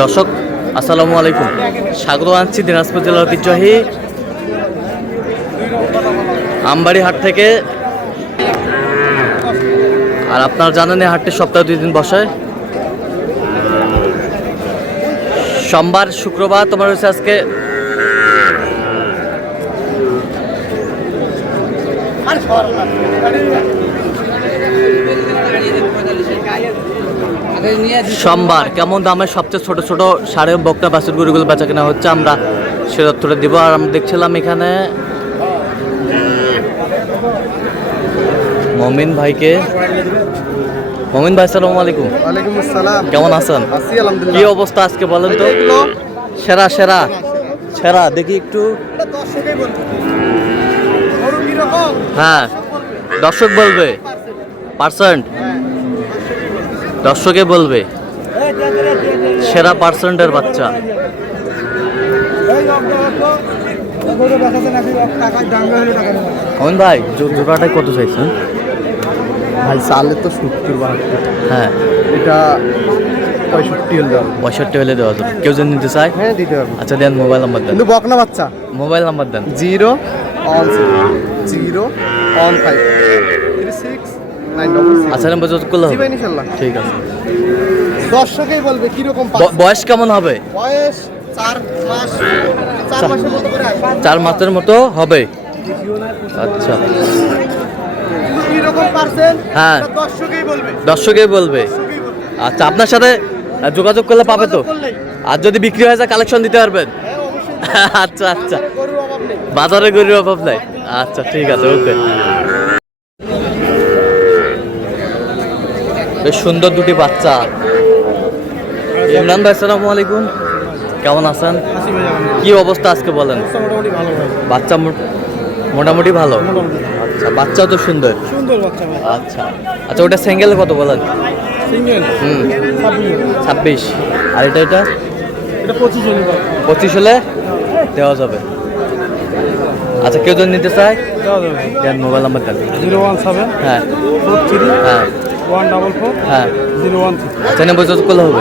দর্শক আসসালামু আলাইকুম, স্বাগত জানাচ্ছি দিনাজপুর জেলার ঐতিহ্যবাহী আমবাড়ি হাট থেকে। আর আপনারা জানেন এই হাটটি সপ্তাহে 2 দিন বসে, সোমবার শুক্রবার। তোমার হচ্ছে আজকে সোমবার। কেমন দামের সবচেয়ে ছোট ছোট সাড়ে বকনা বাছুর গরুগুলো বেচা কেনা হচ্ছে, আমরা সে তথ্যটা দিব। আর আমরা দেখছিলাম এখানে মমিন ভাইকে। মমিন ভাই আসসালামু আলাইকুম। ওয়ালাইকুম আসসালাম। কেমন আছেন? আছি আলহামদুলিল্লাহ। কি অবস্থা আজকে বলেন তো? সেরা সেরা সেরা দেখি একটু। হ্যাঁ, দর্শক বলবে, পার্সেন্ট দর্শকে বলবে সেরা পার্সেন্টের বাচ্চা। মমিন ভাই জোড়াটাই কত চাইছেন ভাই? চালে তো 70 হ্যাঁ, এটা 65 হলে দেওয়া 65 হলে দেওয়া যাবে। কেউ যদি নিতে চায়? হ্যাঁ, দিতে পারবো। আচ্ছা দেন, মোবাইল নাম্বার দেন। কিন্তু বকনা বাচ্চা। মোবাইল নাম্বার দেন। 01636 আচ্ছা নাম্বার যোগ করলে হবে? ইনশাআল্লাহ। ঠিক আছে। দর্শকেই বলবে কি রকম বয়স কেমন হবে? বয়স 4 মাস, 4 মাসের মতো করে আসবে। 4 মাসের মতো হবে। আচ্ছা, কি রকম পার্সেন্ট? হ্যাঁ, দর্শকেই বলবে। দর্শকেই বলবে। আচ্ছা, আপনার সাথে যোগাযোগ করলে পাবে তো? আর যদি বিক্রি হয়ে যায় কালেকশন দিতে পারবেন? আচ্ছা আচ্ছা, বাজারে গরুর অভাব নাই। আচ্ছা ঠিক আছে, ওকে। বেশ সুন্দর দুটি বাচ্চা। ইমরান ভাই আসসালামু আলাইকুম, কেমন আছেন? কি অবস্থা আজকে বলেন? বাচ্চা মোটামুটি ভালো। আচ্ছা, বাচ্চাও তো সুন্দর। আচ্ছা আচ্ছা, ওটা সিঙ্গেল কত বলেন? 26। আর এটা 25 হলে দেওয়া যাবে। আচ্ছা, কেউ যদি নিতে চায় দেন, মোবাইল নাম্বার দেন। 017 হ্যাঁ 43 হ্যাঁ 144 হ্যাঁ 013। আচ্ছা, নেবো যোগ করলে হবে।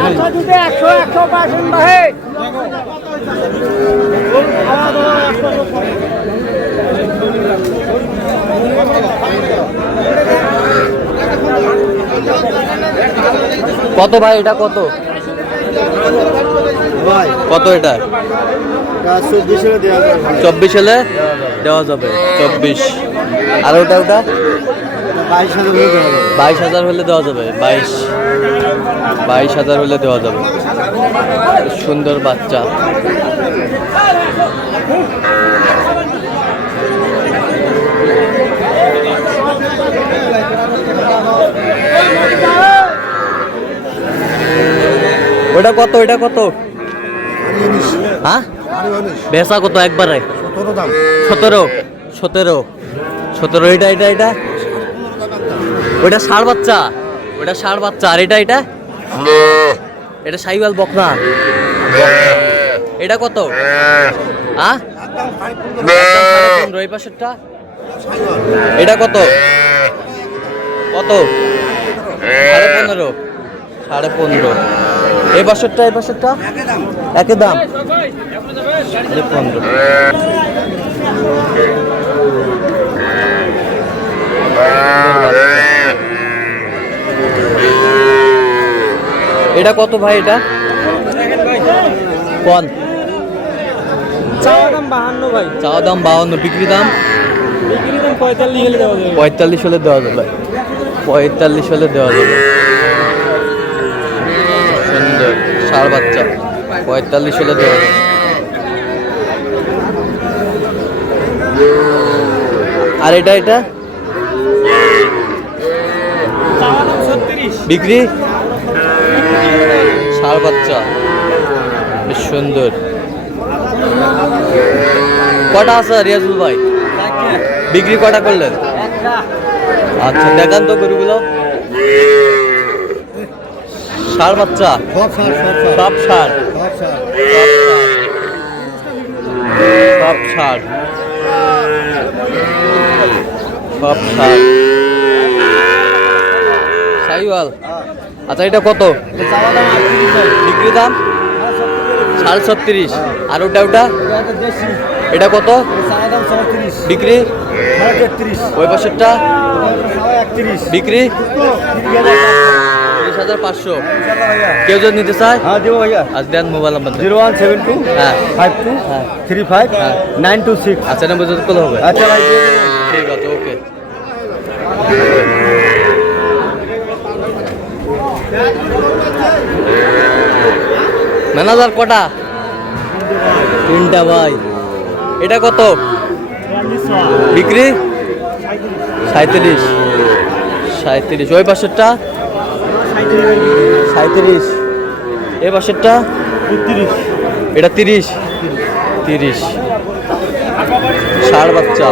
কত ভাই এটা? কত কত এটা? 24 হলে দেওয়া যাবে। 24 হলে দেওয়া যাবে। 24। আর ওটা 22,000 হলে দেওয়া যাবে। 22,000 হলে দেওয়া যাবে। সুন্দর বাচ্চা। ওটা কত? এটা কত? হ্যাঁ, বেচা কত একবারে? 17। এটা এটা এটা ওইটা ষাঁড় বাচ্চা, ওইটা ষাঁড় বাচ্চা। আর এটা এটা এটা সাইওয়াল বকনা। এটা কত? হ্যাঁ, এই পাশেরটা এটা কত? কত? 15.5। 15.5। এই পাশেরটা একই দাম। 15। এটা কত ভাই? এটা কোন? চাওয়া দাম 52 ভাই। চাওয়া দাম 52, বিক্রি দাম 45 হলে দেওয়া যাবে। 45 হলে দেওয়া যাবে। 45 হলে দেওয়া যাবে। সুন্দর ষাঁড় বাচ্চা, 45 হলে দেওয়া যাবে। আর এটা বিক্রি? ষাঁড় বাচ্চা, বেশ সুন্দর। কটা আছে রিয়াজুল ভাই? বিক্রি কটা করলেন? আচ্ছা, দেখান তো গরুগুলো। ষাঁড় বাচ্চা, সব ষাঁড়। সব ষাঁড়। সাইওয়াল। আচ্ছা এটা কত বিক্রি দাম 37.5 আর ওটা এটা কত বিক্রি ওই পাশেরটা বিক্রি 30,500 কেউ যদি নিতে চায় আজ দেন মোবাইল নাম্বার 0172 হ্যাঁ 52 হ্যাঁ 35 926। আচ্ছা নাম্বার যদি কল হবে আচ্ছা ভাই ঠিক আছে ওকে ম্যানেজার কটা তিনটা ভাই এটা কত বিক্রি 37 ওই পাশেরটা 37 এই পাশেরটা এটা 30 ষাড় বাচ্চা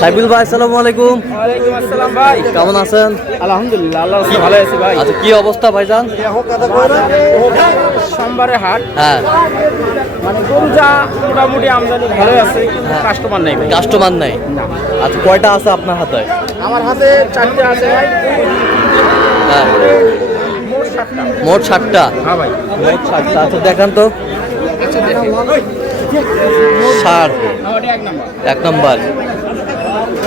সাইবুল ভাই আসসালামু আলাইকুম ওয়ালাইকুম আসসালাম ভাই। কেমন আছেন আলহামদুলিল্লাহ আল্লাহর রাস্তায় ভালো আছি ভাই। আচ্ছা কি অবস্থা ভাইজান সোমবারে হাট, হ্যাঁ মানে গরু যা মোটামুটি আমদানি ভালো আছে, কিন্তু কাস্টমার নেই ভাই। কাস্টমার নাই আচ্ছা কয়টা আছে আপনার হাতে আমার হাতে 4টে আছে ভাই, হ্যাঁ মোট 7টা। মোট 60টা হ্যাঁ ভাই। মোট 60টা আচ্ছা দেখান তো ষাড় আমারটা 1 নাম্বার। 1 নম্বর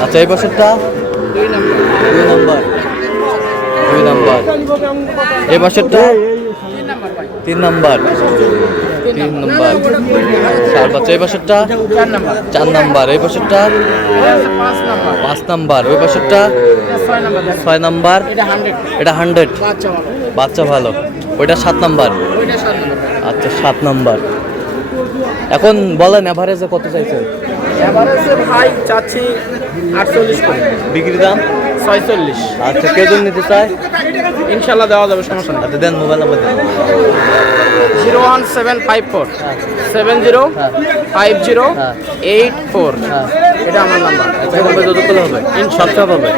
আচ্ছা এই বছরটা 2 নম্বর এই বছরটা 3 নম্বর ষাড় বাচ্চা এই বছরটা 4 নাম্বার। 4 নম্বর এই বছরটা এটা আছে 5 নাম্বার। 5 নম্বর ওই বছরটা এটা 6 নাম্বার। 6 নম্বর এটা 100। এটা 100 বাচ্চা ভালো। বাচ্চা ভালো ওইটা 7 নম্বর ওইটা 7 নাম্বার। আচ্ছা 7 নম্বর এখন বলেন এভারেজে কত চাইছেন এভারেজে ভাই চাচ্ছি 48 করে, বিক্রি দাম 46। আচ্ছা কে জন নিতে চায় ইনশাআল্লাহ দেওয়া যাবে, সমস্যা নেই। আচ্ছা দেন মোবাইল নাম্বার দেন 01754 70 50 84। হ্যাঁ এটা আমার নাম্বার। আচ্ছা কবে যত কল হবে সবটা পাবে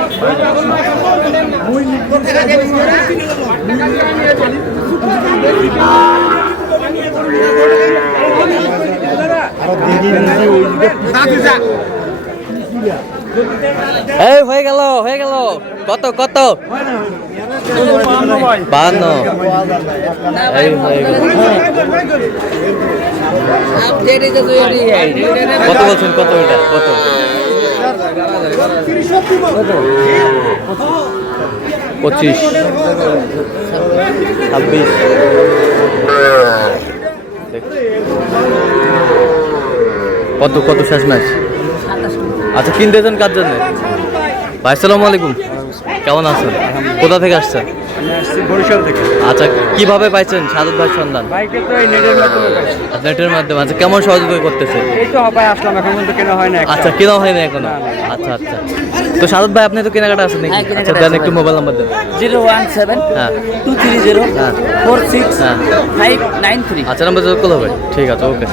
এই হয়ে গেল কত 52 এই হয়ে গেল কত বলছেন কত এটা কত 25 26 কত শেষ ম্যাচ আচ্ছা কিনতে যান কার জন্য ভাই আসসালামু আলাইকুম কেমন আছেন কোথা থেকে আসছেন বরিশাল থেকে। আচ্ছা কিভাবে পাইছেন সাদত ভাই সন্ধান বাইকে তো এই নেটের মাধ্যমে পাইছি। নেটের মাধ্যমে আচ্ছা কেমন সহযোগিতা করতেছে এই তো হবাই আসলাম, এখন পর্যন্ত কেনা হয় না। আচ্ছা কেনা হয় না এখনো আচ্ছা তো সাদত ভাই আপনি তো কেনাকাটা আছেন নাকি আচ্ছা দেন একটু মোবাইল নাম্বার দেন 017 হ্যাঁ 230 হ্যাঁ 46 হ্যাঁ 593। আচ্ছা নাম্বার যোগ করলে হবে ঠিক আছে ওকে